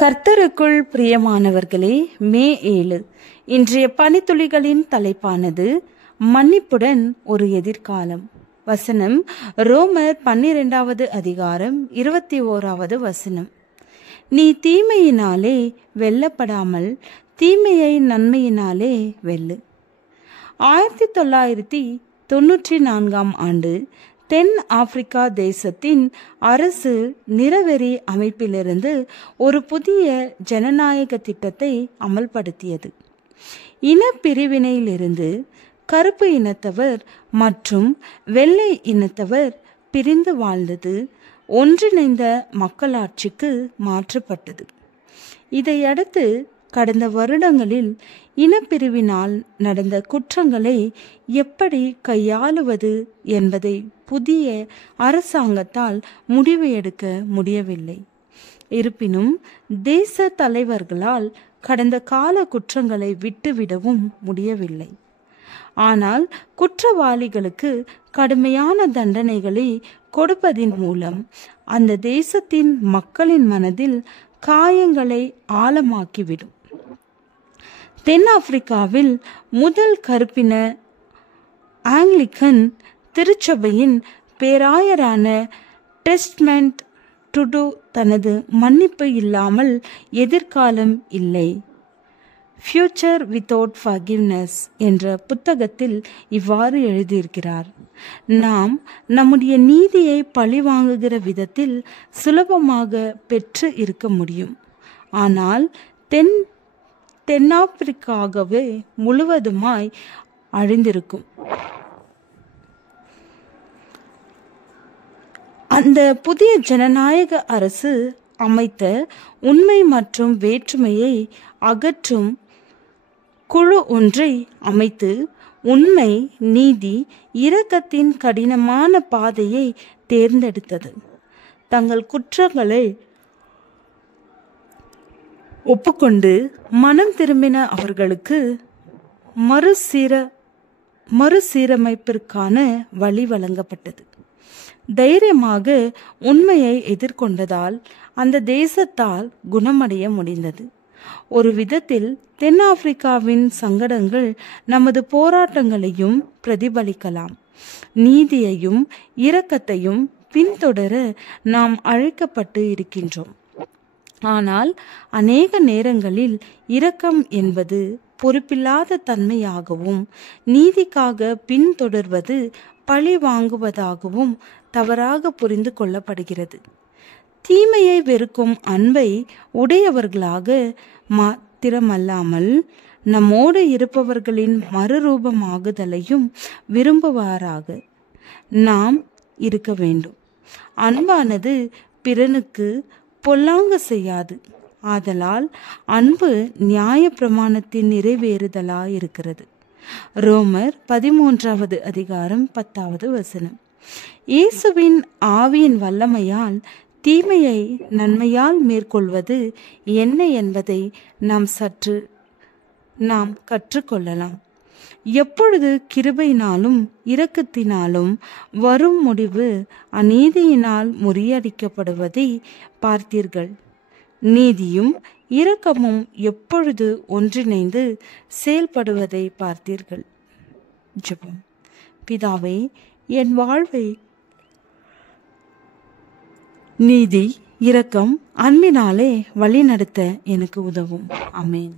கர்த்தருக்குள் பிரியமானவர்களே, மே 7 இன்றைய பனித்துளிகளின் தலைப்பானது மன்னிப்புடன் ஒரு எதிர்காலம். வசனம் ரோமர் 12வது அதிகாரம் 21வது வசனம். நீ தீமையினாலே வெல்லப்படாமல் தீமையை நன்மையினாலே வெல்லு. 1994 ஆண்டு தென் ஆப்பிரிக்கா தேசத்தின் அரசு நிறவெறி அமைப்பிலிருந்து ஒரு புதிய ஜனநாயக திட்டத்தை அமல்படுத்தியது. இனப்பிரிவினையிலிருந்து கருப்பு இனத்தவர் மற்றும் வெள்ளை இனத்தவர் பிரிந்து வாழ்ந்தது ஒன்றிணைந்த மக்களாட்சிக்கு மாற்றப்பட்டது. இதையடுத்து கடந்த வருடங்களில் இனப்பிரிவினால் நடந்த குற்றங்களை எப்படி கையாளுவது என்பதை புதிய அரசாங்கத்தால் முடிவு எடுக்க முடியவில்லை. இருப்பினும் தேச தலைவர்களால் கடந்த கால குற்றங்களை விட்டுவிடவும் முடியவில்லை. ஆனால் குற்றவாளிகளுக்கு கடுமையான தண்டனைகளை கொடுப்பதின் மூலம் அந்த தேசத்தின் மக்களின் மனதில் காயங்களை ஆழமாக்கிவிடும். தென்னாப்பிரிக்காவில் முதல் கருப்பின ஆங்கிலிக்கன் திருச்சபையின் பேராயரான டெஸ்மண்ட் டுடு தனது மன்னிப்பு இல்லாமல் எதிர்காலம் இல்லை, ஃபியூச்சர் வித்தவுட் ஃபர்கிவ்னஸ் என்ற புத்தகத்தில் இவ்வாறு எழுதியிருக்கிறார். நாம் நம்முடைய நீதியை பழிவாங்குகிற விதத்தில் சுலபமாக பெற்று இருக்க முடியும். ஆனால் தென்னாப்பிரிக்காகவே முழுவதுமாய் அழிந்திருக்கும். அந்த புதிய ஜனநாயக அரசு அமைத்த உண்மை மற்றும் வேற்றுமையை அகற்றும் குழு ஒன்றை அமைத்து உண்மை, நீதி, இரக்கத்தின் கடினமான பாதையை தேர்ந்தெடுத்தது. தங்கள் குற்றங்களை ஒப்புக்கொண்டு மனம் திரும்பின அவர்களுக்கு மறுசீரமைப்பிற்கான வழி வழங்கப்பட்டது. தைரியமாக உண்மையை எதிர்கொண்டதால் அந்த தேசத்தால் குணமடைய முடிந்தது. ஒரு விதத்தில் தென்னாப்பிரிக்காவின் சங்கடங்கள் நமது போராட்டங்களையும் பிரதிபலிக்கலாம். நீதியையும் இரக்கத்தையும் பின்தொடர நாம் அழைக்கப்பட்டு இருக்கின்றோம். ஆனால் அநேக நேரங்களில் இரக்கம் என்பது பொறுப்பில்லாத தன்மையாகவும் நீதிக்காக பின்தொடர்வது பழி வாங்குவதாகவும் தவறாக புரிந்து கொள்ளப்படுகிறது. தீமையை வெறுக்கும் அன்பை உடையவர்களாக மாத்திரமல்லாமல் நம்மோடு இருப்பவர்களின் மறுரூபமாகுதலையும் விரும்புவாராக நாம் இருக்க வேண்டும். அன்பானது பிறனுக்கு பொல்லாங்கு செய்யாது. ஆதலால் அன்பு நியாய பிரமாணத்தின் நிறைவேறுதலாயிருக்கிறது. ரோமர் 13வது அதிகாரம் 10வது வசனம். இயேசுவின் ஆவியின் வல்லமையால் தீமையை நன்மையால் மேற்கொள்வது என்ன என்பதை நாம் கற்றுக்கொள்ளலாம். எப்பொழுது கிருபையினாலும் இரக்கத்தினாலும் வரும் முடிவு அநீதியினால் முறியடிக்கப்படுவதை பார்த்தீர்கள். நீதியும் இரக்கமும் எப்பொழுது ஒன்றிணைந்து செயல்படுவதை பார்த்தீர்கள். ஜெபம். பிதாவே, என் வாழ்வை நீதி, இரக்கம், அன்பினாலே வழிநடத்த எனக்கு உதவும். ஆமென்.